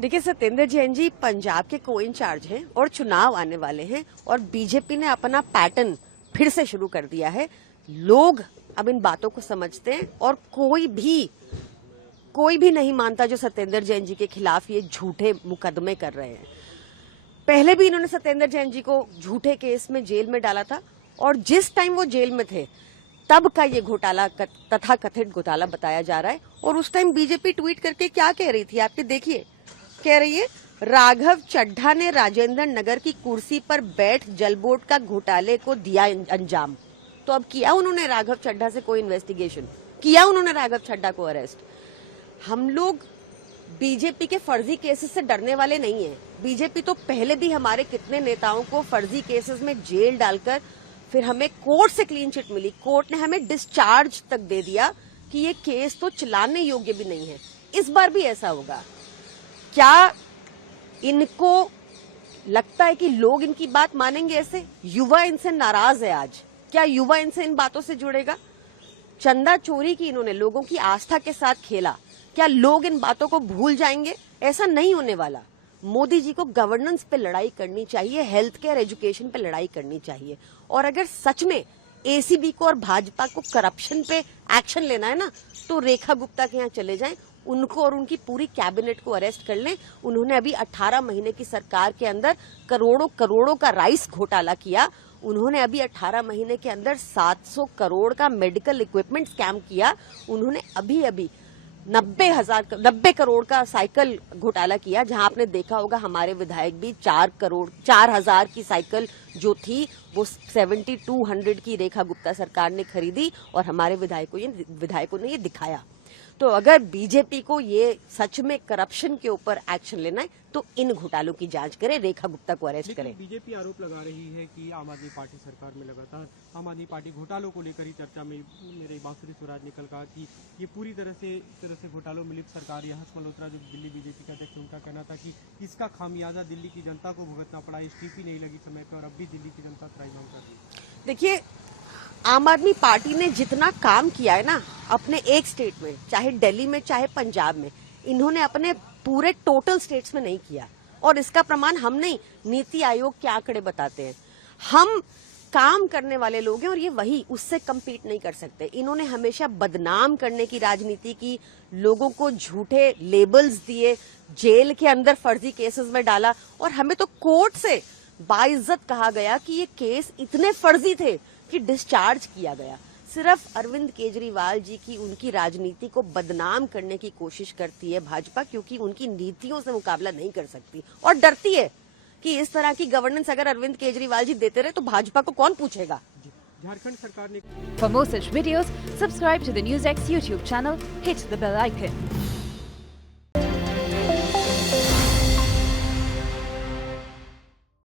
देखिए, सत्येंद्र जैन जी पंजाब के को इंचार्ज हैं और चुनाव आने वाले हैं और बीजेपी ने अपना पैटर्न फिर से शुरू कर दिया है। लोग अब इन बातों को समझते हैं और कोई भी नहीं मानता जो सत्येंद्र जैन जी के खिलाफ ये झूठे मुकदमे कर रहे हैं। पहले भी इन्होंने सत्येंद्र जैन जी को झूठे केस में जेल में डाला था और जिस टाइम वो जेल में थे तब का ये घोटाला तथा कथित घोटाला बताया जा रहा है। और उस टाइम बीजेपी ट्वीट करके क्या कह रही थी, आपने देखिए, कह रही है राघव चड्ढा ने राजेंद्र नगर की कुर्सी पर बैठ जलबोर्ड का घोटाले को दिया अंजाम। तो अब किया उन्होंने राघव चड्ढा से कोई इन्वेस्टिगेशन, किया उन्होंने राघव चड्ढा को अरेस्ट। हम लोग बीजेपी के फर्जी केसेस से डरने वाले नहीं है। बीजेपी तो पहले भी हमारे कितने नेताओं को फर्जी केसेस में जेल डालकर फिर हमें कोर्ट से क्लीन चिट मिली, कोर्ट ने हमें डिस्चार्ज तक दे दिया कि ये केस तो चलाने योग्य भी नहीं है। इस बार भी ऐसा होगा क्या? इनको लगता है कि लोग इनकी बात मानेंगे? ऐसे युवा इनसे नाराज है आज। क्या युवा इनसे इन बातों से जुड़ेगा? चंदा चोरी की इन्होंने लोगों की आस्था के साथ खेला, क्या लोग इन बातों को भूल जाएंगे? ऐसा नहीं होने वाला। मोदी जी को गवर्नेंस पे लड़ाई करनी चाहिए, हेल्थ केयर एजुकेशन पे लड़ाई करनी चाहिए। और अगर सच में एसीबी को और भाजपा को करप्शन पे एक्शन लेना है ना, तो रेखा गुप्ता के यहाँ चले जाएं, उनको और उनकी पूरी कैबिनेट को अरेस्ट कर लें। उन्होंने अभी 18 महीने की सरकार के अंदर करोड़ों का राइस घोटाला किया। उन्होंने अभी 18 महीने के अंदर 700 करोड़ का मेडिकल इक्विपमेंट स्कैम किया। उन्होंने अभी 90 करोड़ का साइकिल घोटाला किया, जहां आपने देखा होगा हमारे विधायक भी 4,000 की साइकिल जो थी वो 7200 की रेखा गुप्ता सरकार ने खरीदी और हमारे विधायकों ने ये दिखाया। तो अगर बीजेपी को ये सच में करप्शन के ऊपर एक्शन लेना है तो इन घोटालों की जांच करें, रेखा गुप्ता को अरेस्ट करें। बीजेपी आरोप लगा रही है कि आम आदमी पार्टी सरकार में लगातार आम आदमी पार्टी घोटालों को लेकर ही चर्चा में। मेरे बांसुरी स्वराज ने कल कहा कि ये पूरी तरह से घोटालों में लिप्त सरकार है। हर्ष मल्होत्रा जो दिल्ली बीजेपी का अध्यक्ष, उनका कहना था कि इसका खामियाजा दिल्ली की जनता को भुगतना पड़ा, इस्तीफी नहीं लगी समय पर और अब भी दिल्ली की जनता त्राहिमाम कर रही है। देखिए, आम आदमी पार्टी ने जितना काम किया है ना अपने एक स्टेट में, चाहे दिल्ली में चाहे पंजाब में, इन्होंने अपने पूरे टोटल स्टेट्स में नहीं किया। और इसका प्रमाण हम नहीं, नीति आयोग के आंकड़े बताते हैं। हम काम करने वाले लोग हैं और ये वही उससे कम्पीट नहीं कर सकते। इन्होंने हमेशा बदनाम करने की राजनीति की, लोगों को झूठे लेबल्स दिए, जेल के अंदर फर्जी केसेस में डाला और हमें तो कोर्ट से बाइज्जत कहा गया कि ये केस इतने फर्जी थे कि डिस्चार्ज किया गया। सिर्फ अरविंद केजरीवाल जी की उनकी राजनीति को बदनाम करने की कोशिश करती है भाजपा, क्योंकि उनकी नीतियों से मुकाबला नहीं कर सकती और डरती है कि इस तरह की गवर्नेंस अगर अरविंद केजरीवाल जी देते रहे तो भाजपा को कौन पूछेगा। झारखंड सरकार ने For more such videos, subscribe to the NewsX YouTube channel, hit the bell icon.